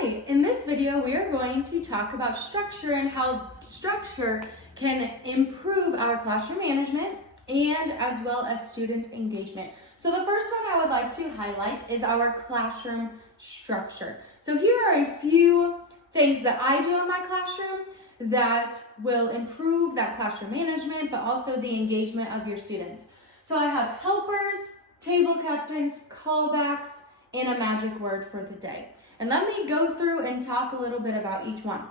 Hi, in this video we are going to talk about structure and how structure can improve our classroom management and as well as student engagement. So the first one I would like to highlight is our classroom structure. So here are a few things that I do in my classroom that will improve that classroom management but also the engagement of your students. So I have helpers, table captains, callbacks, and a magic word for the day. And let me go through and talk a little bit about each one.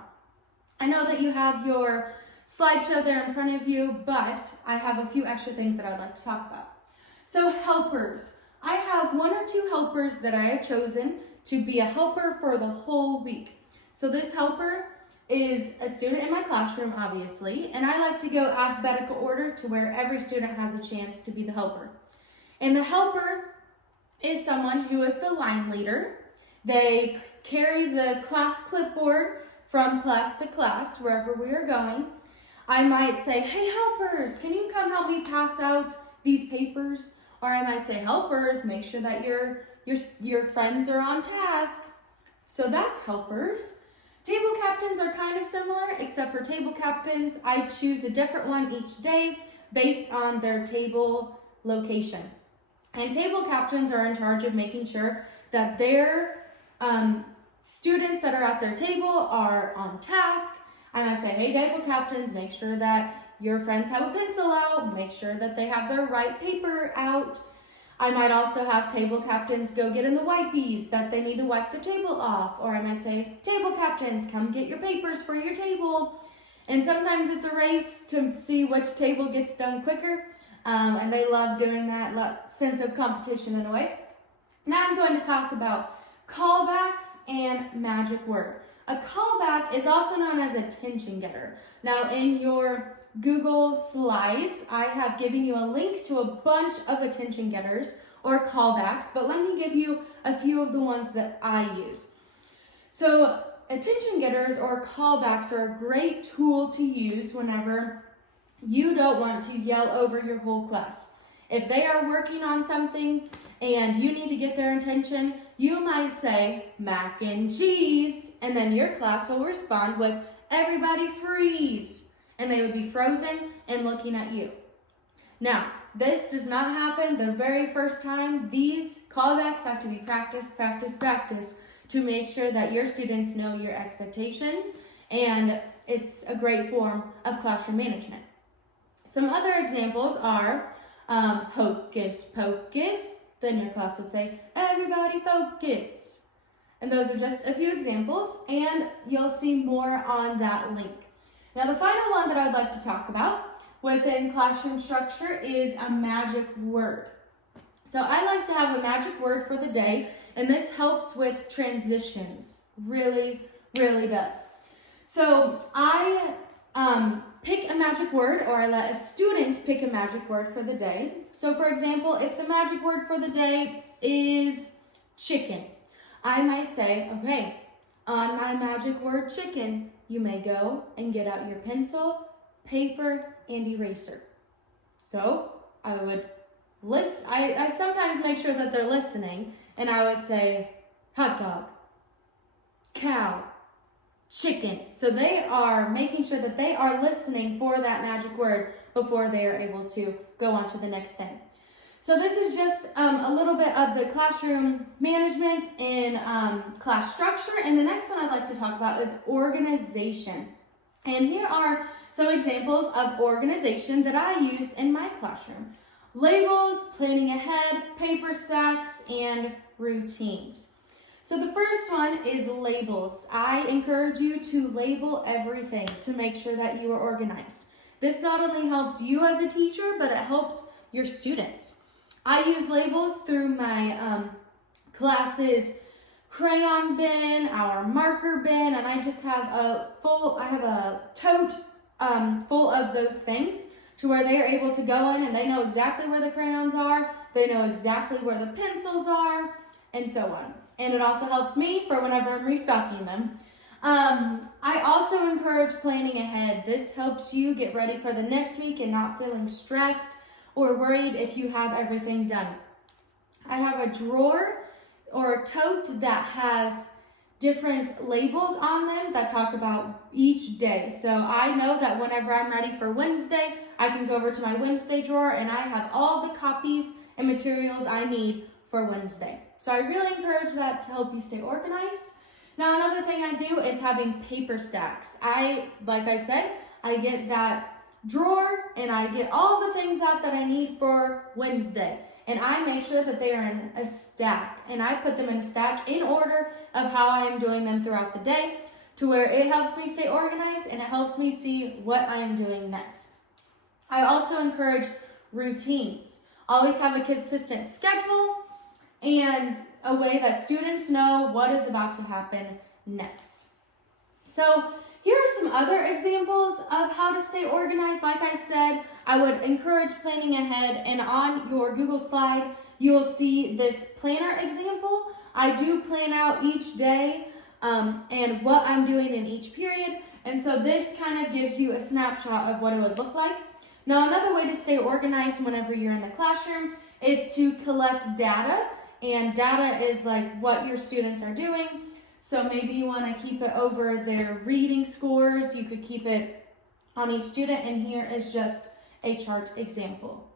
I know that you have your slideshow there in front of you, but I have a few extra things that I'd like to talk about. So helpers. I have one or two helpers that I have chosen to be a helper for the whole week. So this helper is a student in my classroom, obviously, and I like to go alphabetical order to where every student has a chance to be the helper. And the helper is someone who is the line leader. They carry the class clipboard from class to class, wherever we are going. I might say, hey helpers, can you come help me pass out these papers? Or I might say, helpers, make sure that your friends are on task. So that's helpers. Table captains are kind of similar, except for table captains, I choose a different one each day based on their table location. And table captains are in charge of making sure that their students that are at their table are on task. And I say, hey, table captains, make sure that your friends have a pencil out, make sure that they have their right paper out. I might also have table captains go get in the wipies that they need to wipe the table off. Or I might say, table captains, come get your papers for your table. And sometimes it's a race to see which table gets done quicker. And they love doing that sense of competition in a way. Now I'm going to talk about callbacks and magic word. A callback is also known as attention getter. Now in your Google Slides, I have given you a link to a bunch of attention getters or callbacks, but let me give you a few of the ones that I use. So attention getters or callbacks are a great tool to use whenever you don't want to yell over your whole class. If they are working on something and you need to get their attention, you might say mac and cheese, and then your class will respond with everybody freeze, and they would be frozen and looking at you. Now, this does not happen the very first time. These callbacks have to be practice to make sure that your students know your expectations, and it's a great form of classroom management. Some other examples are hocus pocus, then your class would say, everybody focus. And those are just a few examples, and you'll see more on that link. Now the final one that I'd like to talk about within classroom structure is a magic word. So I like to have a magic word for the day, and this helps with transitions, really does. So I pick a magic word, or I let a student pick a magic word for the day. So for example, if the magic word for the day is chicken, I might say, okay, on my magic word chicken, you may go and get out your pencil, paper, and eraser. So I would listen. I sometimes make sure that they're listening, and I would say hot dog, cow, chicken. So they are making sure that they are listening for that magic word before they are able to go on to the next thing. So this is just a little bit of the classroom management and class structure. And the next one I'd like to talk about is organization. And here are some examples of organization that I use in my classroom. Labels, planning ahead, paper stacks, and routines. So the first one is labels. I encourage you to label everything to make sure that you are organized. This not only helps you as a teacher, but it helps your students. I use labels through my class's crayon bin, our marker bin, and I just have a tote full of those things to where they are able to go in and they know exactly where the crayons are, they know exactly where the pencils are, and so on. And it also helps me for whenever I'm restocking them. I also encourage planning ahead. This helps you get ready for the next week and not feeling stressed or worried if you have everything done. I have a drawer or a tote that has different labels on them that talk about each day. So I know that whenever I'm ready for Wednesday, I can go over to my Wednesday drawer and I have all the copies and materials I need for Wednesday. So I really encourage that to help you stay organized. Now, another thing I do is having paper stacks. Like I said, I get that drawer and I get all the things out that I need for Wednesday. And I make sure that they are in a stack. And I put them in a stack in order of how I am doing them throughout the day, to where it helps me stay organized and it helps me see what I am doing next. I also encourage routines. Always have a consistent schedule and a way that students know what is about to happen next. So here are some other examples of how to stay organized. Like I said, I would encourage planning ahead, and on your Google slide, you will see this planner example. I do plan out each day and what I'm doing in each period, and so this kind of gives you a snapshot of what it would look like. Now, another way to stay organized whenever you're in the classroom is to collect data, and data is like what your students are doing. So maybe you want to keep it over their reading scores. You could keep it on each student, and here is just a chart example.